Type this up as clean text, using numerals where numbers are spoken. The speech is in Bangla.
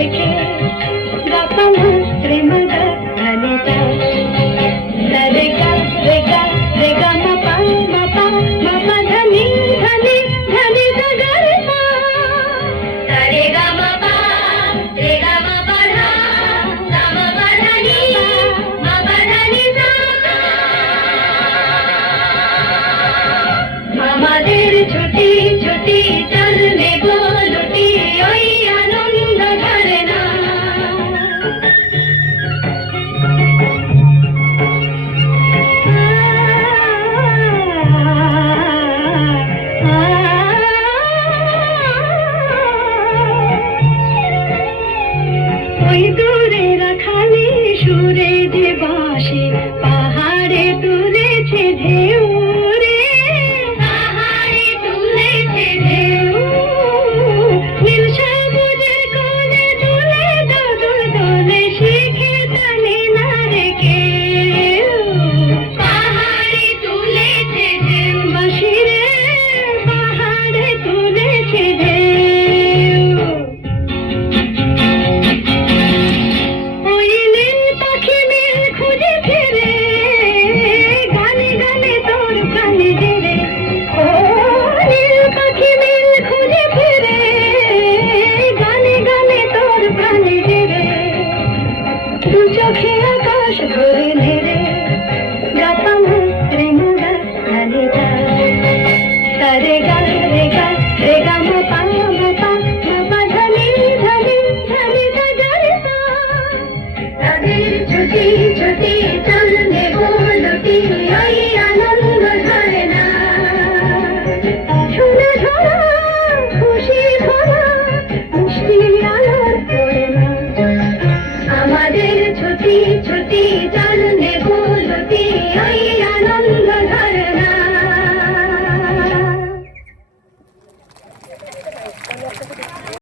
রেখে গাপাম প্রেম গা ধানি সা রে গা রে গা রে গা মা পা ধানি ধানি ধানি সা গা রে সা রে গা মা পা রে গা মা পা ধা গা মা পা ধানি মা পা ধানি সা আমাদের ছুটি ছুটি চল নেব লুটি ওই আনন্দ ধরে না ওই দূরে রাখালি সুরে যে বাঁশি পাহাড়ে তুলেছে ঢেউ রে পাহাড়ে তুলেছে ঢেউ নীল সবুজের কোণে দুলে দোদুল দোলে শিখে জানে না রে কেউ পাহাড়ে তুলেছে ঢেউ বাঁশি রে পাহাড়ে তুলেছে ঢেউ ওই নীল পাখি নীল খুঁজে ফিরে গানে গানে তোর প্রাণে জেরে ও নীল পাখি নীল খুঁজে ফিরে গানে গানে তোর প্রাণে জেরে দু চোখে আকাশ ধরে নেড়ে গাপাম প্রেম গা ধানি সা রে গা রে গা রে গা মা পা ধানি ধানি ধানি সা গা রে সা তাদের ছুটি ছুটি চল নেব লুটি ওই আনন্দ ধরে না শুনে ধরা খুশি ভরা মিষ্টি আলোর পড়ে না আমাদের ছুটি ছুটি চল নেব লুটি ওই আনন্দ